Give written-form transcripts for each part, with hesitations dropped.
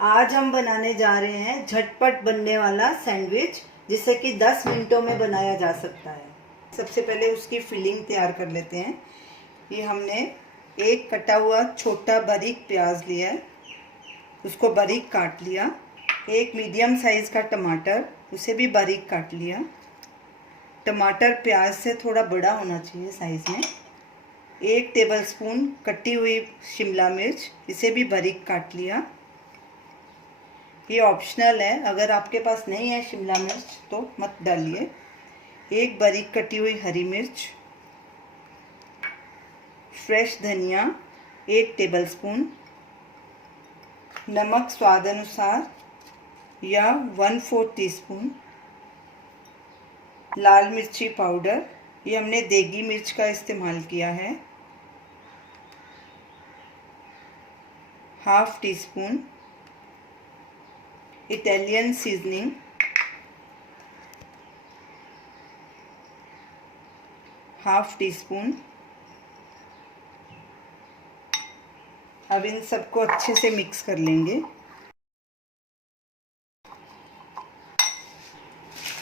आज हम बनाने जा रहे हैं झटपट बनने वाला सैंडविच, जिसे कि 10 मिनटों में बनाया जा सकता है। सबसे पहले उसकी फिलिंग तैयार कर लेते हैं। ये हमने एक कटा हुआ छोटा बारीक प्याज लिया है, उसको बारीक काट लिया। एक मीडियम साइज़ का टमाटर, उसे भी बारीक काट लिया। टमाटर प्याज से थोड़ा बड़ा होना चाहिए साइज़ में। 1 टेबलस्पून कटी हुई शिमला मिर्च, इसे भी बारीक काट लिया। ये ऑप्शनल है, अगर आपके पास नहीं है शिमला मिर्च तो मत डालिए। एक बारीक कटी हुई हरी मिर्च, फ्रेश धनिया 1 टेबलस्पून, नमक स्वाद अनुसार या 1/4 टीस्पून, लाल मिर्ची पाउडर, ये हमने देगी मिर्च का इस्तेमाल किया है, 1/2 टीस्पून, इटालियन सीजनिंग, 1/2 टीस्पून। अब इन सबको अच्छे से मिक्स कर लेंगे।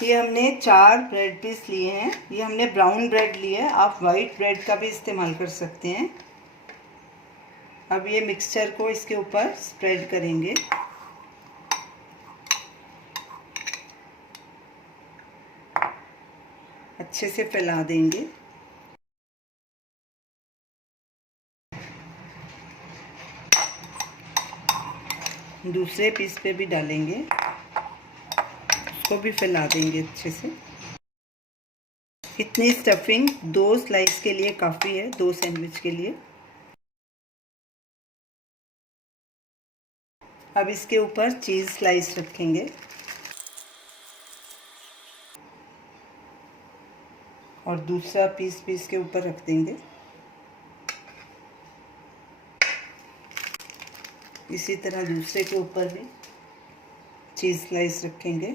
ये हमने 4 ब्रेड पीस लिए हैं। ये हमने ब्राउन ब्रेड लिए है, आप वाइट ब्रेड का भी इस्तेमाल कर सकते हैं। अब ये मिक्सचर को इसके ऊपर स्प्रेड करेंगे। अच्छे से फैला देंगे। दूसरे पीस पे भी डालेंगे, उसको भी फैला देंगे अच्छे से। इतनी स्टफिंग 2 स्लाइस के लिए काफ़ी है, 2 सैंडविच के लिए। अब इसके ऊपर चीज़ स्लाइस रखेंगे और दूसरा पीस भी इसके ऊपर रख देंगे। इसी तरह दूसरे के ऊपर भी चीज़ स्लाइस रखेंगे,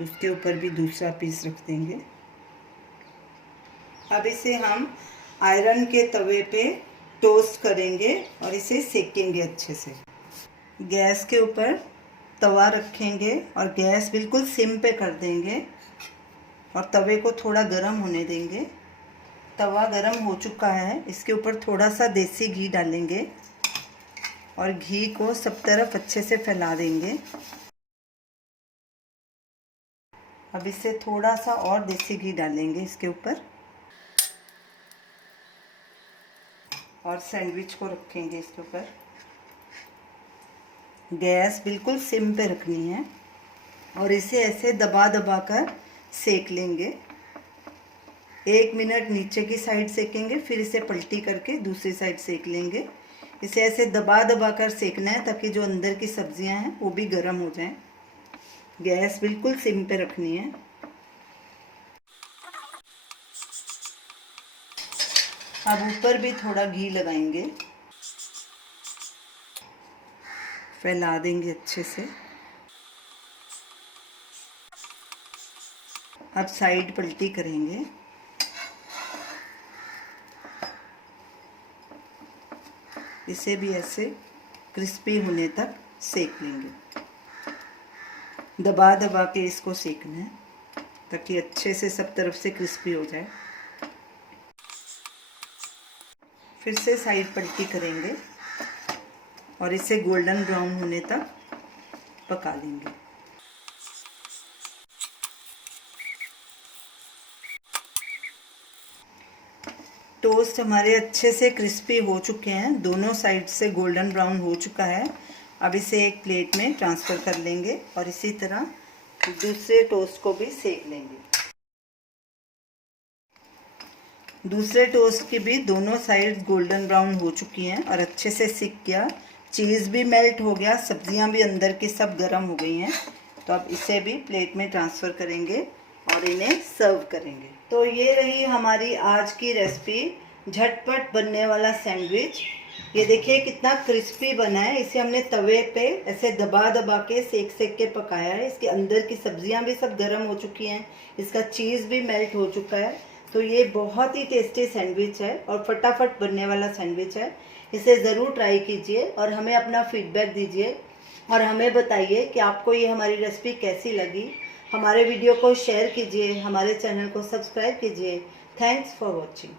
उसके ऊपर भी दूसरा पीस रख देंगे। अब इसे हम आयरन के तवे पे टोस्ट करेंगे और इसे सेकेंगे अच्छे से। गैस के ऊपर तवा रखेंगे और गैस बिल्कुल सिम पे कर देंगे और तवे को थोड़ा गर्म होने देंगे। तवा गर्म हो चुका है, इसके ऊपर थोड़ा सा देसी घी डालेंगे और घी को सब तरफ अच्छे से फैला देंगे। अब इससे थोड़ा सा और देसी घी डालेंगे इसके ऊपर और सैंडविच को रखेंगे इसके ऊपर। गैस बिल्कुल सिम पे रखनी है और इसे ऐसे दबा दबा कर सेक लेंगे। 1 मिनट नीचे की साइड सेकेंगे, फिर इसे पलटी करके दूसरी साइड सेक लेंगे। इसे ऐसे दबा दबा कर सेकना है ताकि जो अंदर की सब्जियां हैं वो भी गर्म हो जाएं। गैस बिल्कुल सिम पे रखनी है। अब ऊपर भी थोड़ा घी लगाएंगे, फैला देंगे अच्छे से। अब साइड पलटी करेंगे। इसे भी ऐसे क्रिस्पी होने तक सेक लेंगे। दबा दबा के इसको सेकना है ताकि अच्छे से सब तरफ से क्रिस्पी हो जाए। फिर से साइड पलटी करेंगे और इसे गोल्डन ब्राउन होने तक पका लेंगे। टोस्ट हमारे अच्छे से क्रिस्पी हो चुके हैं, दोनों साइड से गोल्डन ब्राउन हो चुका है। अब इसे एक प्लेट में ट्रांसफ़र कर लेंगे और इसी तरह दूसरे टोस्ट को भी सेक लेंगे। दूसरे टोस्ट की भी दोनों साइड गोल्डन ब्राउन हो चुकी हैं और अच्छे से सिक गया, चीज़ भी मेल्ट हो गया, सब्जियां भी अंदर की सब गर्म हो गई हैं। तो अब इसे भी प्लेट में ट्रांसफ़र करेंगे और इन्हें सर्व करेंगे। तो ये रही हमारी आज की रेसिपी, झटपट बनने वाला सैंडविच। ये देखिए कितना क्रिस्पी बना है। इसे हमने तवे पे ऐसे दबा दबा के सेक सेक के पकाया है। इसके अंदर की सब्जियां भी सब गर्म हो चुकी हैं, इसका चीज़ भी मेल्ट हो चुका है। तो ये बहुत ही टेस्टी सैंडविच है और फटाफट बनने वाला सैंडविच है। इसे ज़रूर ट्राई कीजिए और हमें अपना फीडबैक दीजिए और हमें बताइए कि आपको ये हमारी रेसिपी कैसी लगी। हमारे वीडियो को शेयर कीजिए, हमारे चैनल को सब्सक्राइब कीजिए। Thanks for watching.